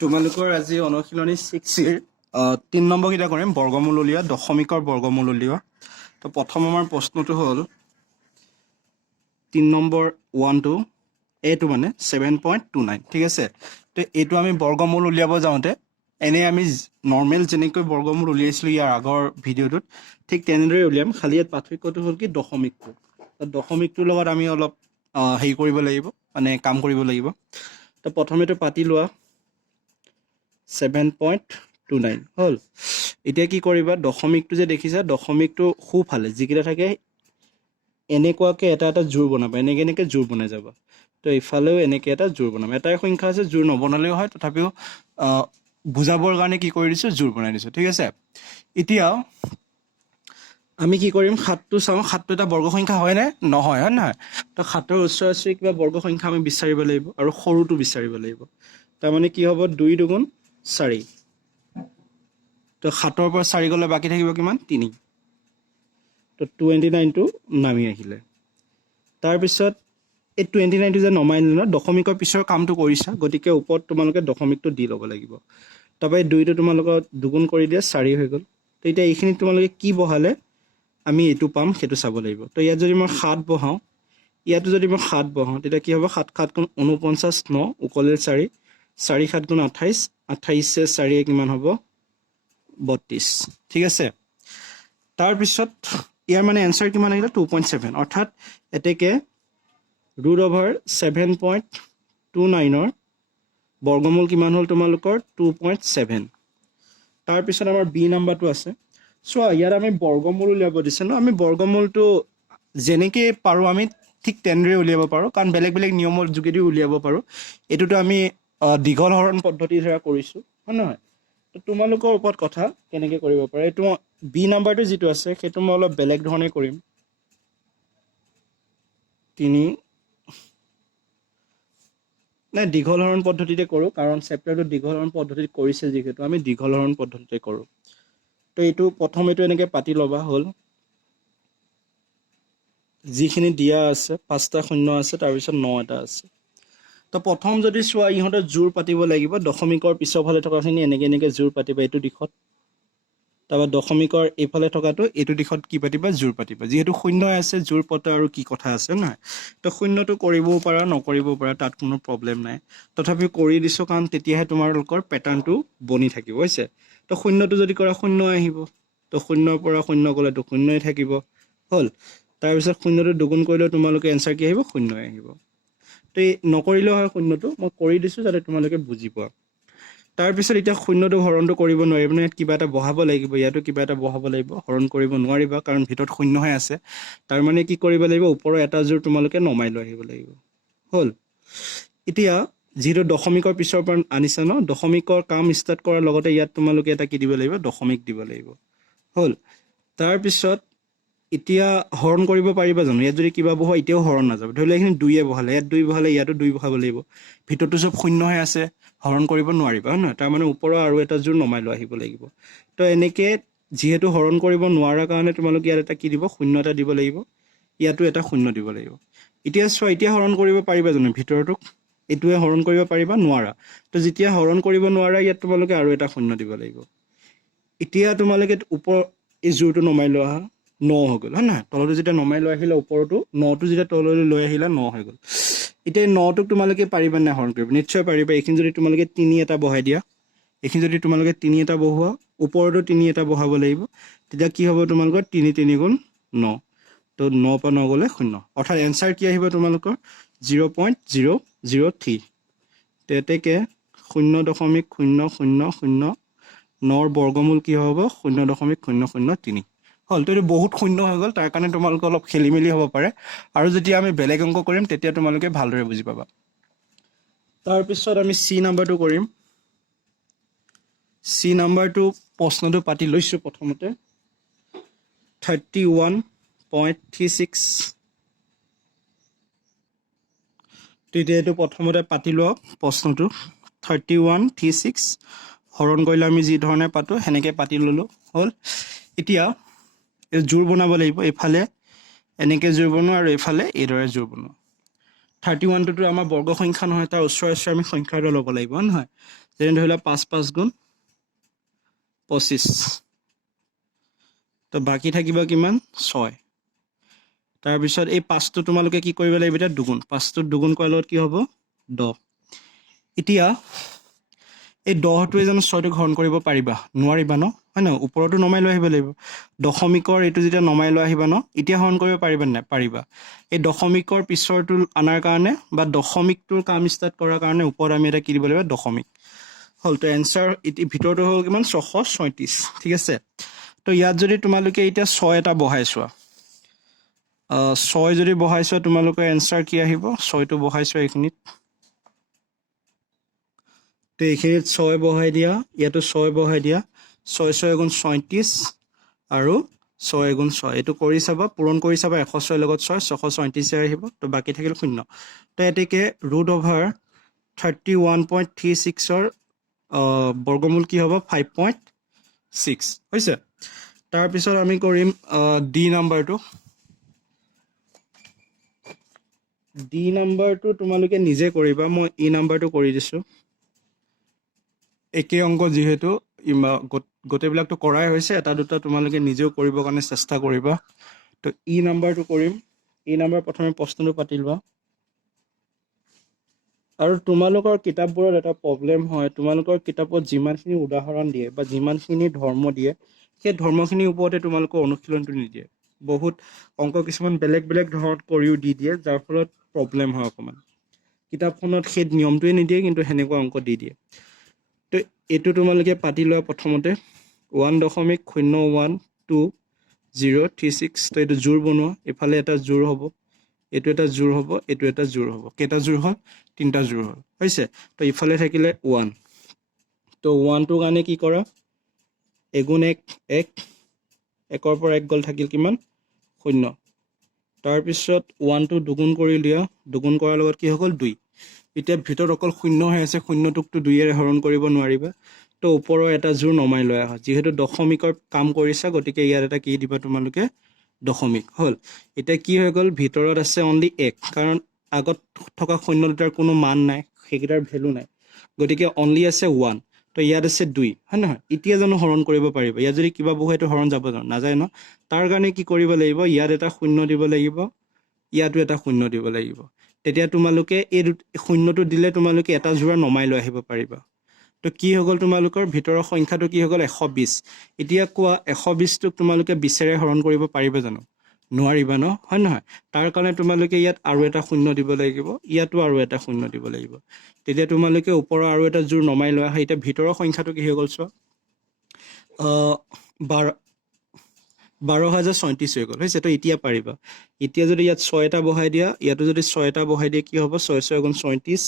তোমালোকৰ আজি অনুশীলনী 6 3 নম্বৰ কিটা কৰিম বৰ্গমূল উলিওৱা দশমিকৰ বৰ্গমূল উলিওৱা তো প্ৰথম আমাৰ প্ৰশ্নটো হ'ল 3 নম্বৰ 1 2 এটো মানে 7.29 ঠিক আছে তো এটো আমি বৰ্গমূল উলিয়াব যাওঁতে এনে আমি নৰ্মেল যেনেকৈ বৰ্গমূল উলিয়াইছিলো ইয়াৰ আগৰ ভিডিওটোত ঠিক তেনেদৰে উলিয়াম খালি ইয়াত পাৰ্থক্যটো হ'ল কি দশমিকটো তো দশমিকটোৰ লগত আমি অলপ হেৰি কৰিব লাগিব মানে কাম কৰিব লাগিব তো প্ৰথমেটো পাতি লোৱা 7.29 হল এতিয়া কি কৰিবা দশমিকটো যে দেখিছা দশমিকটো খুফালে যিকিটা থাকে এনেকুৱাকে এটা জোৰ বনাবা এনেকে জোৰ বনাই যাবা তো ইফালেও এনেকে এটা জোৰ বনাবা এটাই সংখ্যা আছে জোৰ নবনালেও হয় তথাপিও বুজাবৰ কাৰণে কি কৰি দিছো জোৰ বনাই দিছো ঠিক আছে এতিয়া আমি কি কৰিম 7টো চাও 7টো এটা বৰ্গ সংখ্যা হয় নে নহয় হয় নহয় তো 7ৰ ওচৰা-ওচৰি কিবা বৰ্গ সংখ্যা আমি বিচাৰিব লাগিব আৰু সৰুটো বিচাৰিব লাগিব তাৰ মানে কি হ'ব 2 দুগুণ 4 তো 7ৰ পৰা 4 গলে বাকি থাকিব কিমান 3 তো 29 টো নামি আহিলে তাৰ পিছত এই 29 টো যে নমাই নিলে দশমিকৰ পিছৰ কামটো কৰিছা গতিকে ওপৰত তোমালোকে দশমিকটো দি ল'ব লাগিব তাৰপৰা 2 টো তোমালোকৰ দুগুণ কৰি দিয়া 4 হৈ গ'ল তো এতিয়া এইখিনি তোমালোকে কি বহালে আমি এটো পাম হেতু চাব লাগিব তো ইয়াত যদি মই 7 বহাও ইয়াতো যদি মই 7 বহাও তেতিয়া কি হ'ব 7 7 গুণ 49 9 উকলিল 4 4 7 গুণ 28 28 সে 4 কিমান হ'ব 32 ঠিক আছে তাৰ পিছত ইয়াৰ মানে आंसर কিমান আহিলে 2.7 অৰ্থাৎ এতেকে √7.29 ৰ বৰ্গমূল কিমান হ'ল তোমালোকৰ 2.7 তাৰ পিছত আমাৰ বি নাম্বাৰটো আছে সো ইয়াৰ আমি বৰ্গমূল উলিয়াব দিছে ন আমি বৰ্গমূলটো যেনেকে পাৰো আমি ঠিক তেনেদৰে উলিয়াব পাৰো কাৰণ বেলেগ বেলেগ নিয়মৰ যোগেদি উলিয়াব পাৰো এটোটো আমি দীঘল হৰণ পদ্ধতি ধৰা কৰিছো হয় নহয় তো তোমালোকৰ ওপৰত কথা কেনেকে কৰিব পাৰে এটো বি নাম্বাৰটো যেটো আছে হেতু মই অলপ বেলেগ ধৰণে কৰিম 3 না দীঘল হৰণ পদ্ধতিতে কৰো কাৰণ চেপ্টাৰটো দীঘল হৰণ পদ্ধতিত কৰিছে যেহেতু আমি দীঘল হৰণ পদ্ধতিতে কৰো তো এটো প্ৰথম এটো এনেকে পাতি লবা হল যিখিনি দিয়া আছে 5টা শূন্য আছে তাৰ পিছত 9 এটা আছে তো প্ৰথম যদি সোৱা ইহঁতৰ জোৰ পাতিব লাগিব দশমিকৰ পিছফালে থকাখিনি এনেকে জোৰ পাতিবা এটো দিশত তাবা দশমিকৰ এইফালে থকাটো এটো দিশত কি পাতিবা জোৰ পাতিবা যেহেতু শূন্য আছে জোৰ পতা আৰু কি কথা আছে নহয় তো শূন্যটো কৰিবও পাৰা নকৰিবও পাৰা তাত কোনো প্ৰবলেম নাই তথাপি কৰি দিছো কাৰণ তেতিয়াহে তোমালোকৰ প্যাটাৰ্নটো বনি থাকিব হৈছে তো শূন্যটো যদি কৰা শূন্য আহিব তো শূন্যৰ পৰা শূন্য গলে তো শূন্যই থাকিব হল তাৰ পিছত শূন্যটো দুগুণ কৰিলে তোমালোকে आंसर কি আহিব শূন্যই আহিব তো নকৰিলেও হয় শূন্যটো মই কৰি দিছো যাতে তোমালোকে বুজি পোৱা তাৰ পিছত এতিয়া শূন্যটো হৰণটো কৰিব নোৱাৰিব মানে কিবা এটা বহাব লাগিব ইয়াতো কিবা এটা বহাব লাগিব হৰণ কৰিব নোৱাৰিবা কাৰণ ভিতৰত শূন্য হৈ আছে তাৰ মানে কি কৰিব লাগিব ওপৰৰ এটা জোৰ তোমালোকে নমাই লৈ আহিব লাগিব হল এতিয়া জিৰো দশমিকৰ পিছৰ পৰা আনিছা ন দশমিকৰ কাম ষ্টাৰ্ট কৰাৰ লগতে ইয়াত তোমালোকে এটা কি দিব লাগিব দশমিক দিব লাগিব হল তাৰ পিছত এতিয়া হৰণ কৰিব পাৰিবা জানো ইয়াত যদি কিবা বহা এতিয়াও হৰণ নাযাব ধৰিলে এখিনি 2 এ বহালে ইয়াত 2 বহালে ইয়াতো 2 বহাব লাগিব ভিতৰটো সব শূন্য হৈ আছে হৰণ কৰিব নোৱাৰিবা ন তাৰ মানে ওপৰৰ আৰু এটা জোৰ নমাই লৈ আহিব লাগিব তো এনেকে যেহেতু হৰণ কৰিব নোৱাৰা কাৰণে তোমালোকে ইয়াত এটা কি দিব শূন্য এটা দিব লাগিব ইয়াতো এটা শূন্য দিব লাগিব এতিয়া সোৱা এতিয়া হৰণ কৰিব পাৰিবা জানো ভিতৰটোক এটোৱে হৰণ কৰিব পাৰিবা নোৱাৰা তো যেতিয়া হৰণ কৰিব নোৱাৰা ইয়াত তোমালোকে আৰু এটা শূন্য দিব লাগিব এতিয়া তোমালোকে ওপৰ এই জোৰটো নমাই লোৱা 9 হৈ গল হয় না তলটো যেতিয়া নমাই লৈ আহিলে ওপৰটো 9 টো যেতিয়া তললৈ লৈ আহিলা 9 হৈ গল এতিয়া 9 টোক তোমালোকে পাৰিবা না হৰণ কৰিব নিশ্চয় পাৰিবা এইখিনি যদি তোমালোকে 3 এটা বহাই দিয়া এইখিনি যদি তোমালোকে 3 এটা বহোৱা ওপৰটো 3 এটা বহাব লাগিব তেতিয়া কি হ'ব তোমালোকৰ 3 3 গুণ 9 তো 9 পৰা 9 গলে 0 অৰ্থাৎ आंसर কি আহিব তোমালোকৰ 0.003 তেতেকে 0.000 9 বৰ্গমূল কি হ'ব 0.003 হল তো বহুত শূন্য হৈ গল তাৰ কাৰণে তোমালোকে অলপ খেলিমেলি হ'ব পাৰে আৰু যদি আমি বেলেগ অংক কৰিম তেতিয়া তোমালোকে ভালদৰে বুজি পাবা তাৰ পিছত আমি সি নাম্বাৰটো কৰিম সি নাম্বাৰটো প্ৰশ্নটো পাতি লৈছো প্ৰথমতে 31.36 তেতিয়া এটো প্ৰথমতে পাতি লও প্ৰশ্নটো 31.36 হৰণ কৰিলে আমি যি ধৰণে পাতো হেনেকে পাতি ললো হল এতিয়া এই জোৰ বনাব লাগিব এফালে এনেকে জোৰ বনো আৰু এফালে এদৰে জোৰ বনো 31 টো আমাৰ বৰ্গ সংখ্যা নহয় তাৰ ওচৰা-ওচৰি আমি সংখ্যাটো ল'ব লাগিব নহয় যেনে ধৰি লোৱা 5 5 গুণ 25 তো বাকী থাকিব কিমান 6 তাৰপিছত এই 5টো তোমালোকে কি কৰিব লাগিব এতিয়া দুগুণ 5টো দুগুণ কৰাৰ লগত কি হ'ব 10 এতিয়া এই 10টোৱে জানো 6টো হৰণ কৰিব পাৰিবা নোৱাৰিবা ন হয় ন ওপৰতো নমাই লৈ আহিব লাগিব দশমিকৰ এইটো যেতিয়া নমাই লৈ আহিবা ন এতিয়া হৰণ কৰিব পাৰিবা নাই পাৰিবা এই দশমিকৰ পিছৰটো আনাৰ কাৰণে বা দশমিকটোৰ কাম ষ্টাৰ্ট কৰাৰ কাৰণে ওপৰত আমি এটা কি দিব লাগিব দশমিক হল তো এনসাৰ ভিতৰটো হ'ল কিমান 637 ঠিক আছে তো ইয়াত যদি তোমালোকে এতিয়া 6 এটা বহাই চোৱা 6 যদি বহাই চোৱা তোমালোকৰ এনসাৰ কি আহিব 6টো বহাই চোৱা এইখিনিত তো এইখিনিত 6 বহাই দিয়া ইয়াতো 6 বহাই দিয়া 6 6 গুণ 37 আৰু 6 গুণ 6 এইটো কৰি চাবা পূৰণ কৰি চাবা 106 লগত 6 637 আহিব তো বাকি থাকিল 0 তো এতেকে √31.36 ৰ বৰ্গমূল কি হ'ব 5.6 হৈছে তাৰ পিছত আমি কৰিম ডি নাম্বাৰটো তোমালোকে নিজে কৰিবা মই ই নাম্বাৰটো কৰি দিছো একে অংক যেহেতু গোটেইবিলাকটো কৰাই হৈছে এটা দুটা তোমালোকে নিজেও কৰিবৰ কাৰণে চেষ্টা কৰিবা তো ই নাম্বাৰটো কৰিম ই নাম্বাৰ প্ৰথমে প্ৰশ্নটো পাতি লোৱা আৰু তোমালোকৰ কিতাপবোৰত এটা প্ৰবলেম হয় তোমালোকৰ কিতাপত যিমানখিনি উদাহৰণ দিয়ে বা যিমানখিনি ধৰ্ম দিয়ে সেই ধৰ্মখিনিৰ ওপৰতে তোমালোকৰ অনুশীলনটো নিদিয়ে বহুত অংক কিছুমান বেলেগ বেলেগ ধৰণত কৰিও দি দিয়ে যাৰ ফলত প্ৰবলেম হয় অকমান কিতাপখনত সেই নিয়মটোৱে নিদিয়ে কিন্তু সেনেকুৱা অংক দি দিয়ে তো এইটো তোমালোকে পাতি লোৱা প্ৰথমতে 1.01236 তো এইটো জোৰ বনোৱা এফালে এটা জোৰ হ'ব এইটো এটা জোৰ হ'ব এইটো এটা জোৰ হ'ব কেইটা জোৰ হ'ল তিনটা জোৰ হ'ল হৈছে তো ইফালে থাকিলে 1 তো 1 টোৰ কাৰণে কি কৰা এগুণ 1 1 1ৰ পৰা 1 গল থাকিল কিমান 0 তাৰপিছত 1 টো দুগুণ কৰি দিয়া দুগুণ কৰাৰ লগত কি হৈ গ'ল 2 এতিয়া ভিতৰত অকল 0 হৈ আছে 0টোকটো 2 এৰে হৰণ কৰিব নোৱাৰিবা তো ওপৰৰ এটা জোৰ নমাই লৈ আহা যেহেতু দশমিকৰ কাম কৰিছা গতিকে ইয়াত এটা কি দিবা তোমালোকে দশমিক হল এতিয়া কি হৈ গ'ল ভিতৰত আছে অনলি 1 কাৰণ আগত থকা 0 দুটাৰ কোনো মান নাই সেইকেইটাৰ ভ্যালু নাই গতিকে অনলি আছে 1 তো ইয়াত আছে 2 হয় নহয় এতিয়া জানো হৰণ কৰিব পাৰিবা ইয়াত যদি কিবা বহু এটা হৰণ যাব জানো নাযায় ন তাৰ কাৰণে কি কৰিব লাগিব ইয়াত এটা 0 দিব লাগিব ইয়াতো এটা 0 দিব লাগিব তেতিয়া তোমালোকে এই 0টো দিলে তোমালোকে এটা জোৰা নমাই লৈ আহিব পাৰিবা তো কি হৈ গ'ল তোমালোকৰ ভিতৰৰ সংখ্যাটো কি হৈ গ'ল 120 এতিয়া কোৱা 120 টোক তোমালোকে 20 ৰে হৰণ কৰিব পাৰিবা জানো নোৱাৰিবা ন হয় নহয় তাৰ কাৰণে তোমালোকে ইয়াত আৰু এটা 0 দিব লাগিব ইয়াতো আৰু এটা 0 দিব লাগিব তেতিয়া তোমালোকে ওপৰৰ আৰু এটা জোৰ নমাই লৈ আহা এতিয়া ভিতৰৰ সংখ্যাটো কি হৈ গ'ল চোৱা 12037 হৈ গ'ল হৈছে তো এতিয়া পাৰিবা এতিয়া যদি ইয়াত 6 এটা বহাই দিয়া ইয়াতো যদি 6 এটা বহাই দিয়ে কি হ'ব 6 6 গুণ 37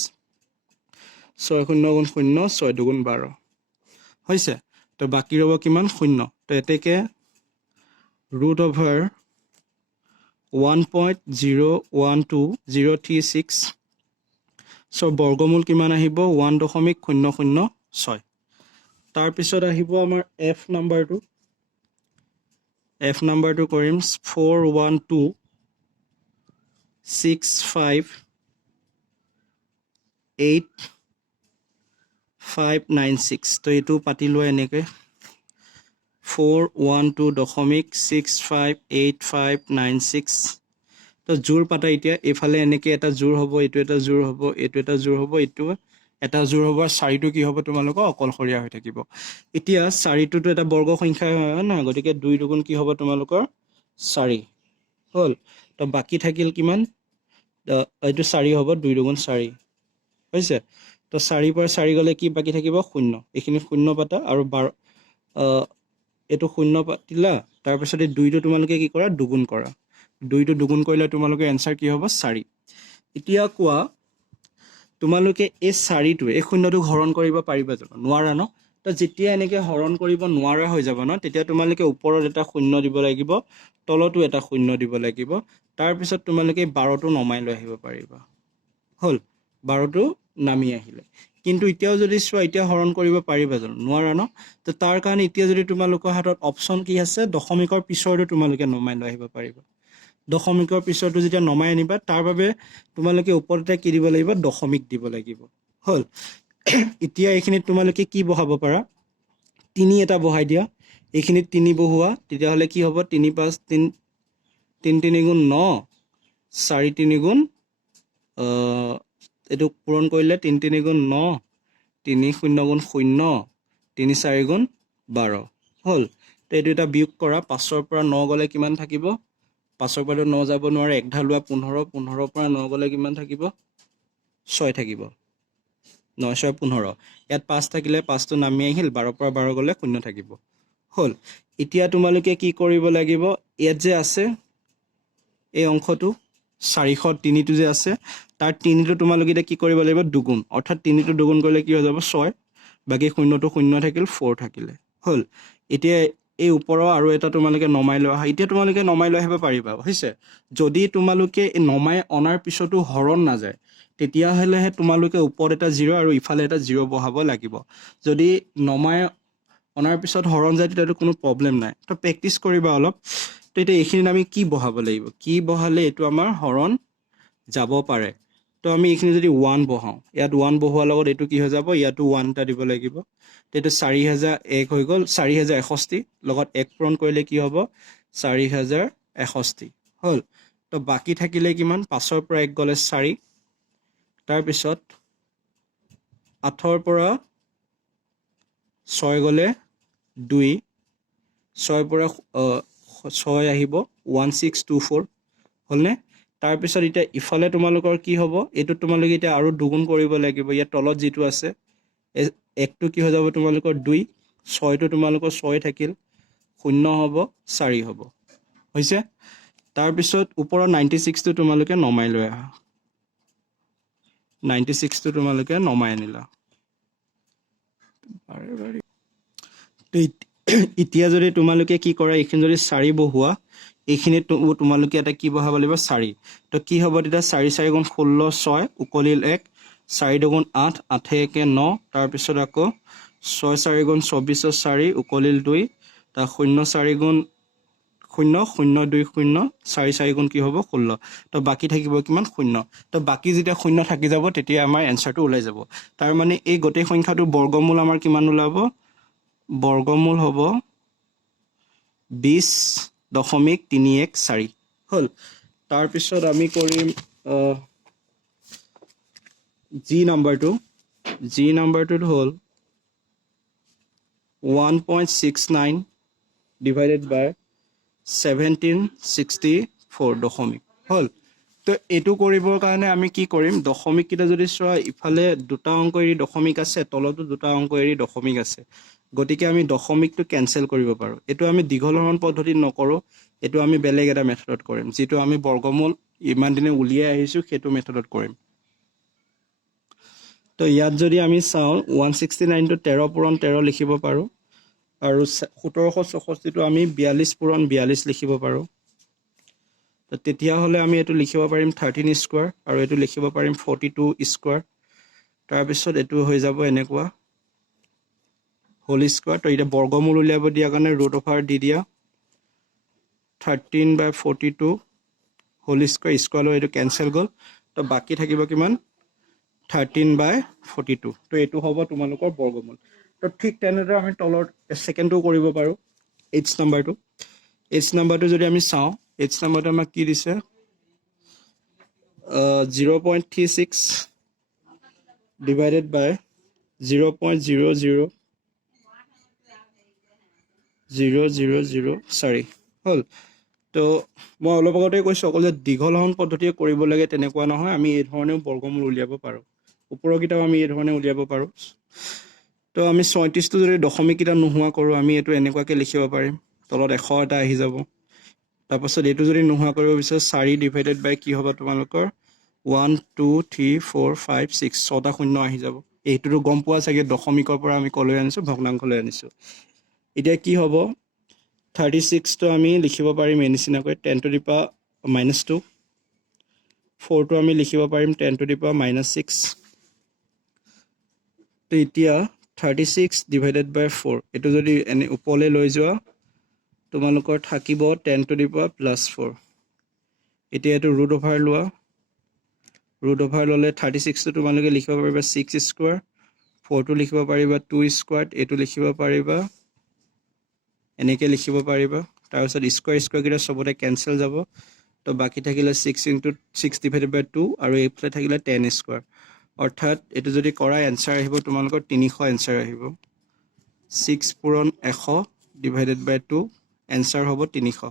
6 0 গুণ 0 6 2 গুণ 12 হৈছে তো বাকি ৰব কিমান 0 তো এতেকে √1.012036 সো বৰ্গমূল কিমান আহিব 1.006 তাৰ পিছত আহিব আমাৰ এফ নাম্বাৰটো কৰিম 412.6596 তো এইটো পাতি লোৱা এনেকৈ 412.658596 তো জোৰ পাতা এতিয়া এফালে এনেকৈ এটা জোৰ হ'ব এইটো এটা জোৰ হ'ব এইটো এটা জোৰ হ'ব এইটো এটা জোৰ হ'ব আৰু 4টো কি হ'ব তোমালোকৰ অকলশৰীয়া হৈ থাকিব এতিয়া 4টোতো এটা বৰ্গ সংখ্যা হয় না গতিকে 2 দুগুণ কি হ'ব তোমালোকৰ 4 হ'ল তো বাকি থাকিল কিমান এইটো 4 হ'ব 2 দুগুণ 4 হৈছে তো 4 পৰা 4 গলে কি বাকি থাকিব 0 এইখিনি 0 পাতা আৰু এইটো 0 পাতিলা তাৰ পিছত এই 2টো তোমালোকে কি কৰা দুগুণ কৰা 2টো দুগুণ কৰিলে তোমালোকৰ এনসাৰ কি হ'ব 4 এতিয়া কোৱা তোমালোকে এই 4টোৱে এই 0টোক হৰণ কৰিব পাৰিবা জানো নোৱাৰা ন তো যেতিয়া এনেকৈ হৰণ কৰিব নোৱাৰা হৈ যাব ন তেতিয়া তোমালোকে ওপৰত এটা 0 দিব লাগিব তলতো এটা 0 দিব লাগিব তাৰ পিছত তোমালোকে 12টো নমাই লৈ আহিব পাৰিবা হল 12টো নামি আহিলে কিন্তু এতিয়াও যদি চোৱা এতিয়া হৰণ কৰিব পাৰিবা জানো নোৱাৰা ন তো তাৰ কাৰণে এতিয়া যদি তোমালোকৰ হাতত অপচন কি আছে দশমিকৰ পিছৰটো তোমালোকে নমাই লৈ আহিব পাৰিবা দশমিকৰ পিছৰটো যেতিয়া নমাই আনিবা তাৰ বাবে তোমালোকে ওপৰতে কি দিব লাগিব দশমিক দিব লাগিব হল এতিয়া এইখিনিত তোমালোকে কি বহাব পাৰা 3 এটা বহাই দিয়া এইখিনিত 3 বহোৱা তেতিয়াহ'লে কি হ'ব 3 5 3 3 3 গুণ 9 4 3 গুণ এইটো পূৰণ কৰিলে 3 3 গুণ 9 3 0 গুণ 0 3 4 গুণ 12 হ'ল তো এইটো এটা বিয়োগ কৰা 5ৰ পৰা 9 গ'লে কিমান থাকিব 5ৰ পৰা 9 যাব নোৱাৰে 1 ঢালুৱা 15 15ৰ পৰা 9 গ'লে কিমান থাকিব 6 থাকিব 9 6 15 ইয়াত 5 থাকিলে 5টো নামি আহিল 12ৰ পৰা 12 গ'লে 0 থাকিব হ'ল এতিয়া তোমালোকে কি কৰিব লাগিব ইয়াত যে আছে এই অংশটো 403 টো যে আছে তাৰ 3 টো তোমালোকে এতিয়া কি কৰিব লাগিব দুগুণ অৰ্থাৎ 3 টো দুগুণ কৰিলে কি হৈ যাব 6 বাকি 0 টো 0 থাকিল 4 থাকিলে হ'ল এতিয়া এই ওপৰৰ আৰু এটা তোমালোকে নমাই লৈ আহা এতিয়া তোমালোকে নমাই লৈ আহিব পাৰিবা হৈছে যদি তোমালোকে এই নমাই অনাৰ পিছতো হৰণ নাযায় তেতিয়াহ'লেহে তোমালোকে ওপৰত এটা 0 আৰু ইফালে এটা 0 বহাব লাগিব যদি নমাই অনাৰ পিছত হৰণ যায় তেতিয়াতো কোনো প্ৰব্লেম নাই তো প্ৰেক্টিছ কৰিবা অলপ তো এতিয়া এইখিনিত আমি কি বহাব লাগিব কি বহালে এইটো আমাৰ হৰণ যাব পাৰে তো আমি এইখিনি যদি 1 বহাও ইয়াত 1 বহোৱাৰ লগত এইটো কি হৈ যাব ইয়াতো 1 টা দিব লাগিব তেটো 4001 হৈ গ'ল 4061 লগত 1 পূৰণ কৰিলে কি হ'ব 4061 হ'ল তো বাকি থাকিলে কিমান 5ৰ পৰা 1 গ'লে 4 তাৰ পিছত 8ৰ পৰা 6 গ'লে 2 6 পৰা 6 আহিব 1624 হ'লনে তাৰ পিছত এতিয়া ইফালে তোমালোকৰ কি হ'ব এটো তোমালোকে এতিয়া আৰু দুগুণ কৰিব লাগিব ইয়াত তলত যেটো আছে একটো কি হৈ যাব তোমালোকৰ 2 6 টো তোমালোকৰ 6 থাকিল 0 হ'ব 4 হ'ব হৈছে তাৰ পিছত ওপৰৰ 96 টো তোমালোকে নমাই লৈ আহা 96 টো তোমালোকে নমাই আনিলা এতিয়া যদি তোমালোকে কি কৰা এইখিনি যদি 4 বহোৱা এইখিনি তোমালোকে এটা কি বহাব লাগিব 4 তো কি হ'ব তেতিয়া 4 4 গুণ 16 6 উকলিল 1 4 দুগুণ 8 8 1 9 তাৰ পিছত আকৌ 6 4 গুণ 24 4 উকলিল 2 তা 0 4 গুণ 0 0 2 0 4 4 গুণ কি হ'ব 16 তো বাকি থাকিব কিমান 0 তো বাকি যেতিয়া 0 থাকি যাব তেতিয়া আমাৰ এনসাৰটো ওলাই যাব তাৰ মানে এই গোটেই সংখ্যাটো বৰ্গমূল আমাৰ কিমান ওলাব বৰ্গমূল হ'ব 20.314 হ'ল তাৰ পিছত আমি কৰিম জি নাম্বাৰটো হ'ল 1.69 divided by 1764 দশমিক হ'ল তো এটো কৰিবৰ কাৰণে আমি কি কৰিম দশমিক কিটা যদি চোৱা ইফালে দুটা অংক এৰি দশমিক আছে তলতো দুটা অংক এৰি দশমিক আছে গতিকে আমি দশমিকটো ক্যান্সেল কৰিব পাৰো এটো আমি দীঘল হৰণ পদ্ধতি নকৰো এটো আমি বেলেগ এটা মেথডত কৰিম যেটো আমি বৰ্গমূল ইমান দিনে উলিয়াই আহিছো সেইটো মেথডত কৰিম তো ইয়াত যদি আমি চাও 169 টো 13 পূৰণ 13 লিখিব পাৰো আৰু 1764 টো আমি 42 পূৰণ 42 লিখিব পাৰো তো তেতিয়া হলে আমি এটো লিখিব পাৰিম 13 স্কয়াৰ আৰু এটো লিখিব পাৰিম 42 স্কয়াৰ তাৰ পিছত এটো হৈ যাব এনেকুৱা হোল স্কয়াৰ তো এটা বৰ্গমূল উলিয়াব দিয়া কাৰণে ৰুট অভাৰ দি দিয়া 13/42 হোল স্কয়াৰ স্কয়াৰ এটো ক্যান্সেল গল তো বাকি থাকিব কিমান 13/42 তো এটো হ'ব তোমালোকৰ বৰ্গমূল তো ঠিক তেনেদৰে আমি তলৰ সেকেন্ডটো কৰিব পাৰো h নাম্বাৰটো যদি আমি চাও h নাম্বাৰটো আমাক কি দিছে 0.36 divided by 0.0000 sorry হল তো মই অলপ আগতে কৈছো অকল যে দীঘল হৰণ পদ্ধতিয়ে কৰিব লাগে তেনেকুৱা নহয় আমি এই ধৰণেও বৰ্গমূল উলিয়াব পাৰো ওপৰৰ কিটাও আমি এই ধৰণে উলিয়াব পাৰো তো আমি 37 টো যদি দশমিক কিটা নোহোৱা কৰো আমি এটো এনেকুৱাকে লিখিব পাৰিম তলত 100 এটা আহি যাব তাৰপাছত এটো যদি নোহোৱা কৰিব বিচাৰ 4 divided by কি হ'ব তোমালোকৰ 1 2 3 4 5 6 ছটা শূন্য আহি যাব এইটোটো গম পোৱা চাগে দশমিকৰ পৰা আমি কলৈ আনিছো ভগ্নাংশলৈ আনিছো এতিয়া কি হ'ব 36 টো আমি লিখিব পাৰিম এনিচিনাকৈ 10 to the power -2 4 টো আমি লিখিব পাৰিম 10 to the power -6 তো এতিয়া 36 divided by 4 এটো যদি এনে উপলে লৈ যোৱা তোমালোকৰ থাকিব 10 to the power +4 এতিয়া এটো ৰুট অভাৰ লোৱা ৰুট অভাৰ ললে 36 টো তোমালোকে লিখিব পাৰিবা 6 স্কয়াৰ 4টো লিখিব পাৰিবা 2 স্কোৱাৰ্ড এইটো লিখিব পাৰিবা এনেকৈ লিখিব পাৰিবা তাৰপিছত স্কোৱাৰ কেইটা চবতে কেনচেল যাব তো বাকি থাকিলে 6 * 6 / 2 আৰু এইফালে থাকিলে 10 স্কোৱাৰ অৰ্থাৎ এইটো যদি কৰা এনসাৰ আহিব তোমালোকৰ 300 এনসাৰ আহিব 6 পূৰণ 100 / 2 এনসাৰ হ'ব 300